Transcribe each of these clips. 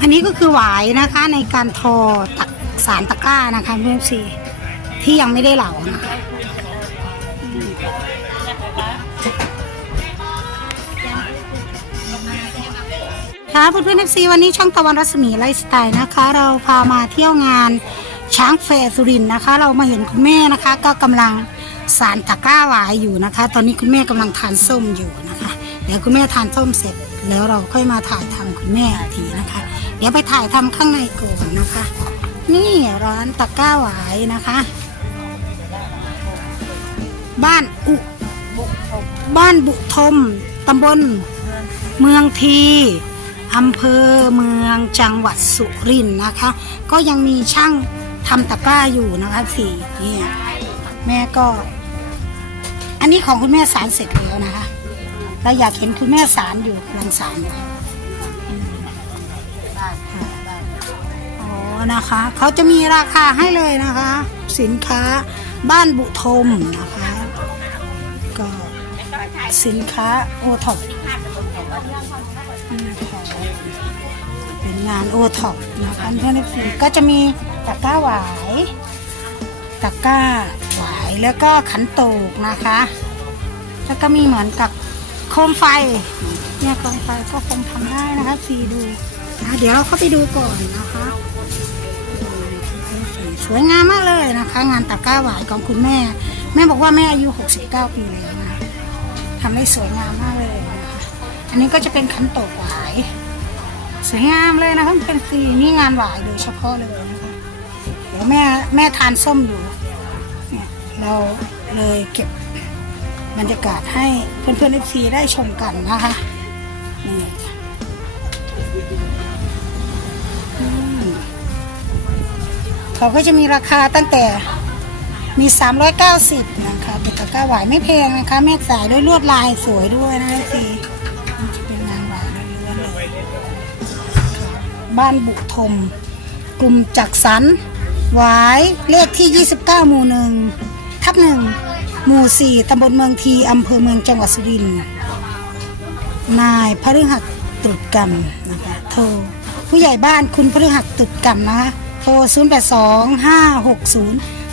อันนี้ก็คือหวายนะคะในการทอตักสารตะกร้านะคะเพื่อนซีที่ยังไม่ได้เหลานะคะค่ะเพื่อนๆเอฟซีวันนี้ช่องตะวันรัศมีไลฟ์สไตล์นะคะ เราพามาเที่ยวงานช้างแฟร์สุรินนะคะ เรามาเห็นคุณแม่นะคะ ก็กำลังสารตะกร้าหวายอยู่นะคะ ตอนนี้คุณแม่กำลังทานส้มอยู่นะคะ เดี๋ยวคุณแม่ทานส้มเสร็จ แล้วเราค่อยมาถ่ายทำคุณแม่ที เดี๋ยวไปถ่ายทำข้างในก่อนนะคะ นี่ร้านตะก้าหวายนะคะ บ้านอุบ้านบุทมตำบลเมืองทีอำเภอเมืองจังหวัดสุรินทร์นะคะ ก็ยังมีช่างทำตะกร้าอยู่นะคะสี่เนี่ยแม่ก็ อันนี้ของคุณแม่สารเสร็จแล้วนะคะเราอยากเห็นคุณแม่สารอยู่กำลังสารอยู่ นะคะ เขาจะมีราคาให้เลยนะคะ สินค้าบ้านบุทมนะคะ ก็สินค้าโอท็อปเป็นงานโอท็อปนะคะเพื่อนๆก็จะมีตะกร้าหวายตะกร้าหวายแล้วก็ขันโตกนะคะ แล้วก็มีเหมือนกับโคมไฟเนี่ยโคมไฟก็คงทำได้นะคะสีดูนะเดี๋ยวเราเข้าไปดูก่อนนะคะ วยงามมากเลยนะคะ งานตะกร้าหวายของคุณแม่ แม่บอกว่าแม่อายุ 69 ปีแล้วนะทำได้สวยงามมากเลยนะคะอันนี้ก็จะเป็นขันโตกหวาย สวยงามเลยนะคะเป็นสีนี่งานหวายโดยเฉพาะเลยนะคะเดี๋ยวแม่แม่ทานส้มอยู่เนี่ยเราเลยเก็บบรรยากาศให้เพื่อนๆเอฟซีได้ชมกันนะคะนี่ เขาก็จะมีราคาตั้งแต่มี 390 นะคะเป็นตะกร้าหวายไม่แพงนะคะ แม่สายด้วยลวดลายสวยด้วยนะเอฟซีเป็นงานหวายล้วนเลยบ้านบุทม กลุ่มจักสันหวายเลขที่ 29 หมู่หนึ่งทับหนึ่งหมู่สี่ตำบลเมืองทีอำเภอเมืองจังหวัดสุรินทร์นายพฤหัสตรุษกรรมนะคะโทรผู้ใหญ่บ้านคุณพฤหัสตรุษกรรมนะคะ 0 8 2 5 6 0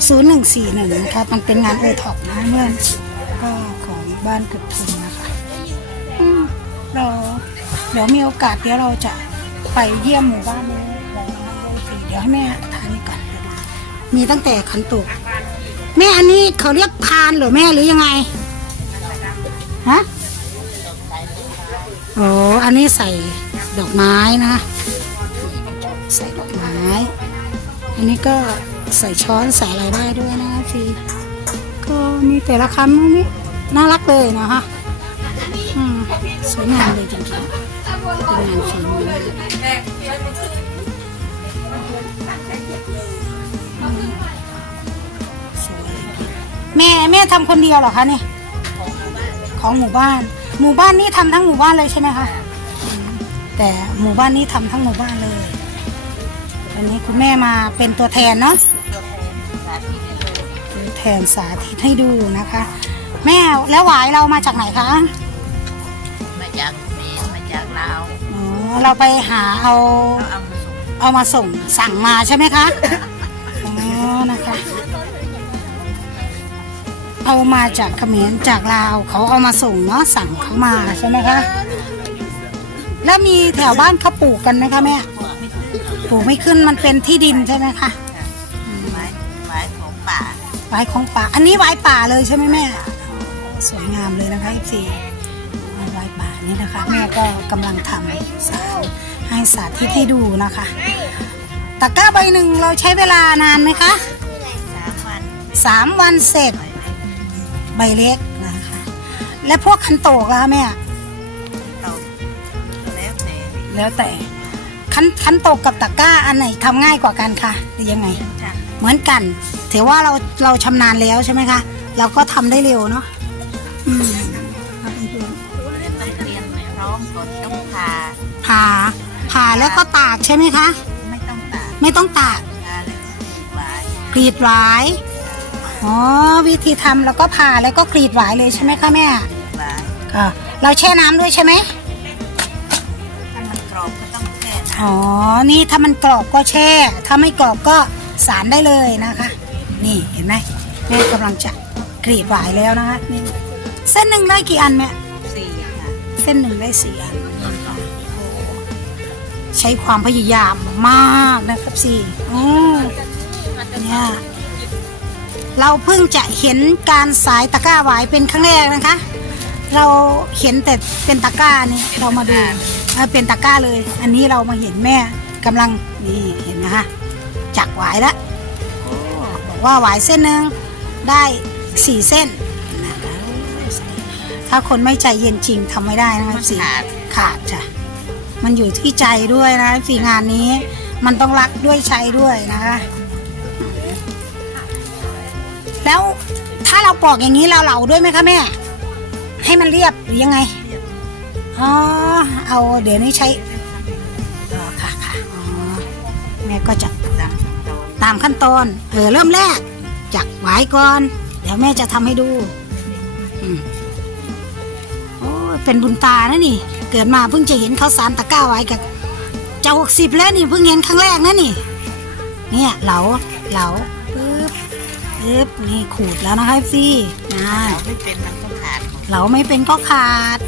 0 1 4 1นะคะมันเป็นงานโอท็อปนะเมื่อนก็ของบ้านกุดทุมนะคะเราเดี๋ยวมีโอกาสเดี๋ยวเราจะไปเยี่ยมหมู่บ้านนี้แล้วด้วยเดี๋ยวให้แม่ทานนี่ก่อนมีตั้งแต่ขันตุกแม่อันนี้เขาเรียกพานเหรือแม่หรือยังไงฮะโอ้อันนี้ใส่ดอกไม้นะ ใส่ดอกไม้ อันนี้ก็ใส่ช้อนใส่อะไรได้ด้วยนะทีก็มีแต่ละคำนี่น่ารักเลยนะคะสวยงามเลยจริงๆเป็นงานฝีมือแม่แม่ทำคนเดียวเหรอคะเนี่ยของหมู่บ้าน หมู่บ้านนี้ทำทั้งหมู่บ้านเลยใช่ไหมคะแต่หมู่บ้านนี้ทำทั้งหมู่บ้านเลย วันนี้คุณแม่มาเป็นตัวแทนเนาะตัวแทนสาธิตให้ดูนะคะ แม่แล้วหวายเรามาจากไหนคะมาจากเมนมาจากลาวอ๋อเราไปหาเอาเขาเอามาส่งเอามาส่งสั่งมาใช่ไหมคะอ๋อนะคะ เอามาจากเขมรจากลาวเขาเอามาส่งเนาะสั่งเขามาใช่ไหมคะแล้วมีแถวบ้านเขาปลูกกันไหมคะแม่ ปลูกไม่ขึ้นมันเป็นที่ดินใช่ไหมคะไม้ไม้ของป่าไว้ของป่า อันนี้ไว้ป่าเลยใช่ไหมแม่ สวยงามเลยนะคะอีซีไว้ป่านี่นะคะ แม่ก็กำลังทำสาวให้สาธิตให้ดูนะคะตะกร้าใบหนึ่งเราใช้เวลานานไหมคะสามวันสามวันเสร็จ ใบเล็กนะคะ และพวกคันโตกล่ะคะแม่เราแล้วแต่แล้วแต่ คันคันโตกกับตะกร้าอันไหนทำง่ายกว่ากันคะหรือยังไงจ้ะเหมือนกัน ถือว่าเราเราชำนาญแล้วใช่ไหมคะเราก็ทำได้เร็วเนาะอืมครับเพื่อนต้องเตรียมพร้อมก่อนต้องผ่าๆผ่าผ่าแล้วก็ตากใช่ไหมคะ ไม่ต้องตากไม่ต้องตากผ่าแล้วก็ตีไว้กรีดหวายอ๋อวิธีทำแล้วก็ผ่าแล้วก็กรีดหวายเลยใช่ไหมคะแม่ตีไว้ก็เราแช่น้ำด้วยใช่ไหมถ้ามันกร อบก็ต้องแช่น้อ๋อ นี่ถ้ามันกรอบก็แช่ ถ้าไม่กรอบก็สารได้เลยนะคะ นี่เห็นไหมแม่กำลังจะกรีดหวายแล้วนะคะนี่เส้นหนึ่งได้กี่อันแม่สี่ค่ะเส้นหนึ่งได้สี่อันโอ้ใช้ความพยายามมากนะครับสี่อือเนี่ยเราเพิ่งจะเห็นการสายตะกร้าหวายเป็นครั้งแรกนะคะ เราเห็นแต่เป็นตะกร้านี่เรามาดูเออเป็นตะกร้าเลย อันนี้เรามาเห็นแม่กำลังนี่เห็นนะคะจักหวายแล้วโอ้บอกว่าหวายเส้นหนึ่งได้สี่เส้นนะคะถ้าคนไม่ใจเย็นจริงทำไม่ได้นะคะสี่ ขาดขาดจ้ะ มันอยู่ที่ใจด้วยนะฝีงานนี้ มันต้องรักด้วยใจด้วยนะคะ แล้วถ้าเราปอกอย่างนี้เราเหลาด้วยไหมคะแม่ ให้มันเรียบหรือยังไง อ๋อ เอาเดี๋ยวนี้ใช้ อ๋อค่ะค่ะอ๋อแม่ก็จะตามขั้นตอน เออเริ่มแรกจากหวายก่อน เดี๋ยวแม่จะทำให้ดูอืมโอ้เป็นบุญตานะนี่ เกิดมาเพิ่งจะเห็นเขาสารตะก้าไว้กับจะหกสิบแล้วนี่เพิ่งเห็นครั้งแรกนะนี่ เนี่ยเหลาเหลาปึ๊บปึ๊บนี่ขูดแล้วนะคะพี่นะไม่เป็นมัน เหลาไม่เป็นก็ขาด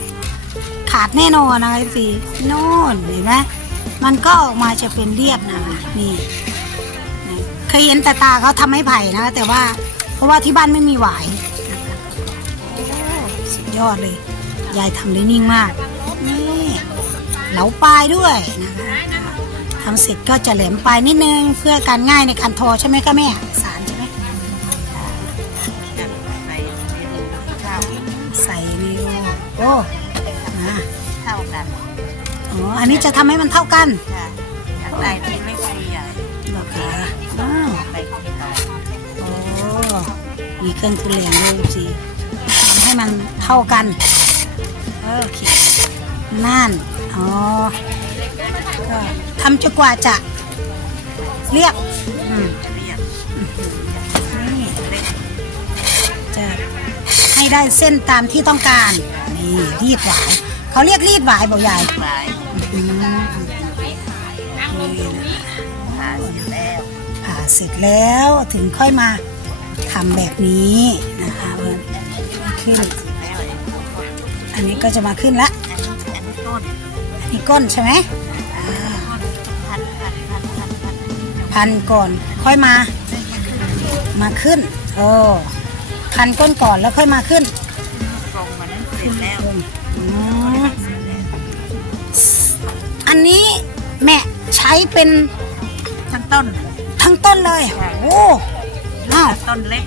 ขาดแน่นอนนะคะพี่โน่นเห็นไหมมันก็ออกมาจะเป็นเรียบนะคะนี่เคยเห็นแต่ตาเขาทำให้ไผ่นะ แต่ว่าเพราะว่าที่บ้านไม่มีหวายโอ้สุดยอดเลย ยายทำได้นิ่งมากนี่เหลาปลายด้วยนะคะทำเสร็จก็จะแหลมปลายนิดนึงเพื่อการง่ายในการทอใช่ไหมคะแม่ อ้โอ้นะเท่ากันอ๋ออันนี้จะทำให้มันเท่ากันค่ะอยากได้ที่ไม่ค่อยใหญ่เหรอคะอ้าวไปที่ต่อโอ้มีเครื่องทุเรียนด้วยสิทำให้มันเท่ากันโอเคนั่นอ๋อก็ทำจนกว่าจะเรียบอืมจะเรียกนี่เล็กจะให้ได้เส้นตามที่ต้องการ นี่รีดหวายเขาเรียกรีดหวายบอกยายหลายอืมนี่นะขาเสร็จแล้วผ่าเสร็จแล้วถึงค่อยมาทำแบบนี้นะคะเพื่อนขึ้น อันนี้ก็จะมาขึ้นละอันนี้อันนี้ต้นอันนี้ก้นใช่ไหมอ่าพันพันพันพันพันพันก่อนค่อยมามาขึ้นโอ้พันก้นก่อนแล้วค่อยมาขึ้น ร็จแล้วอืมอันนี้แม่ใช้เป็นทั้งต้นทั้งต้นเลยโอ้อ้าวต้นเล็ก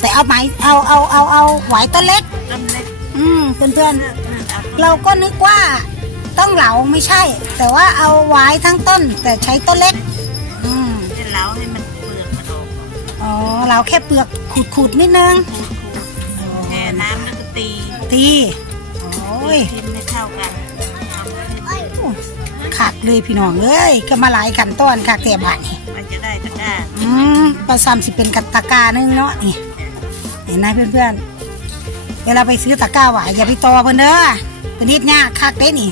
แต่เอาไหมเอาเอาเอาเอาไหวต้นเล็กต้นเล็กอืมเพื่อนเลือกเลือกเอาๆเราก็นึกว่าต้องเหลาไม่ใช่ แต่ว่าเอาไว้ทั้งต้น แต่ใช้ต้นเล็ก อืมที่เล้าให้มันเปลือกมันออกอ๋อเราแค่เปลือกขูดๆนิดนึงแช่น้ำแล้วก็ตี ตีโอ้ยทิ้งให้เข้ากันเอาขึ้นขาดเลยพี่น้องเอ้ยก็มาหลายขั้นตอนค่ะแต่บาทนี่มันจะได้ตะกร้าอืมปลาซัมสิเป็นกัตตะกร้านึงเนาะนี่เห็นไหมเพื่อนๆเวลาไปซื้อตะกร้าหวายอย่าไปตอเพิ่นเด้อเพิ่นนิดยากคักเด้นี่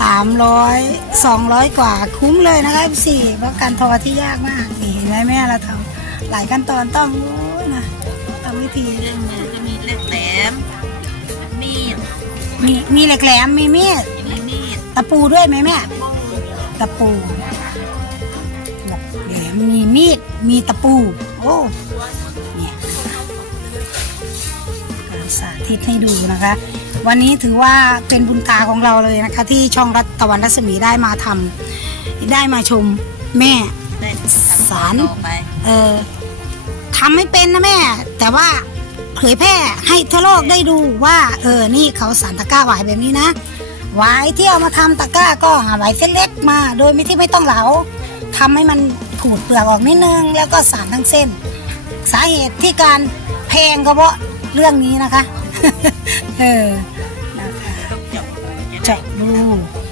สามร้อยสองร้อยกว่าคุ้มเลยนะคะสี่เพราะการทอที่ยากมากนี่เห็นไหมแม่เราทำหลายขั้นตอนต้องโอ้ยนะทำ วิธีเครื่องมือก็มีเล็กแหลม มีดมีมีเหล็กแหลมมีมีดมีมีดตะปูด้วยไหมแม่ปูตะปูเหล็กแหลมมีมีดมีตะปู โอ้เนี่ยการสาธิตให้ดูนะคะ วันนี้ถือว่าเป็นบุญตาของเราเลยนะคะ ที่ช่องรัตตะวันรัศมีได้มาทำได้มาชมแม่ได้ทำสารต่อไปเออ ทำไม่เป็นนะแม่ แต่ว่าเผยแพร่ให้ทั่วโลกได้ดูว่า เออนี่เขาสารตะกร้าหวายแบบนี้นะหวายที่เอามาทำตะกร้าก็หาหวายเส้นเล็กมา โดยไม่ที่ไม่ต้องเหลาทำให้มันขูดเปลือกออกนิดนึง แล้วก็สารทั้งเส้น สาเหตุที่การแพงก็เพราะเรื่องนี้นะคะ เออนะคะต้องเจาะจะได้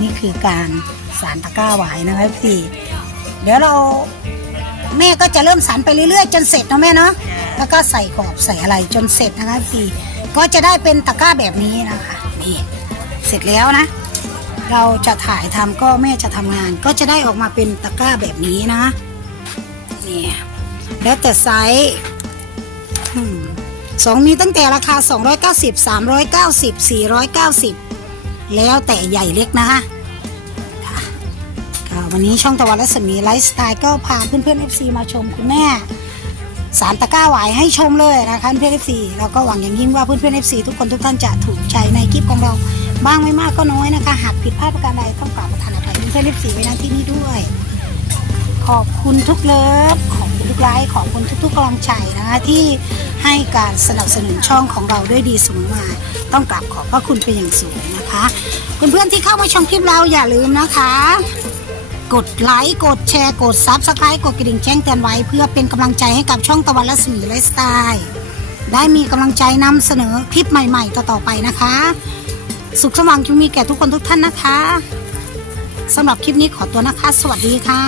นี่คือการสารตะกร้าหวายนะคะพี่เดี๋ยวเราแม่ก็จะเริ่มสันไปเรื่อยๆ จนเสร็จเนาะแม่เนาะจ้ะแล้วก็ใส่กรอบใส่อะไรจนเสร็จนะคะพี่ก็จะได้เป็นตะกร้าแบบนี้นะคะนี่เสร็จแล้วนะ เราจะถ่ายทำก็แม่จะทำงาน ก็จะได้ออกมาเป็นตะกร้าแบบนี้นะนี่แล้วแต่ไซส์อืมสองมีตั้งแต่ราคา 290 390 490 แล้วแต่ใหญ่เล็กนะคะค่ะวันนี้ช่องตะวันรัศมีไลฟ์สไตล์ก็พาเพื่อนๆ FC มาชมคุณแม่สารตะก้าหวายให้ชมเลยนะคะเพื่อน FC เราก็หวังอย่างยิ่งว่าเพื่อนๆ FC ทุกคนทุกท่านจะถูกใจในคลิปของเราบ้างไม่มากก็น้อยนะคะ หากผิดพลาดประการใดต้องกราบประทานอภัยเพื่อนๆ FC ไว้ณที่นี้ด้วย ขอบคุณทุกเลิฟขอบคุณทุกไลค์ขอบคุณทุกๆกำลังใจนะคะที่ให้การสนับสนุนช่องของเราด้วยดีเสมอมา ต้องกราบขอบพระคุณเป็นอย่างสูงนะ คะ เพื่อนๆที่เข้ามาชมคลิปเราอย่าลืมนะคะ กดไลค์กดแชร์กดซับสไครต์กดกระดิ่งแจ้งเตือนไว้ เพื่อเป็นกำลังใจให้กับช่องตะวันรัศมีไลฟ์สไตล์ได้มีกำลังใจนำเสนอคลิปใหม่ ๆ ต่อๆไปนะคะ สุขสว่างจงมีแก่ทุกคนทุกท่านนะคะสำหรับคลิปนี้ขอตัวนะคะ สวัสดีค่ะ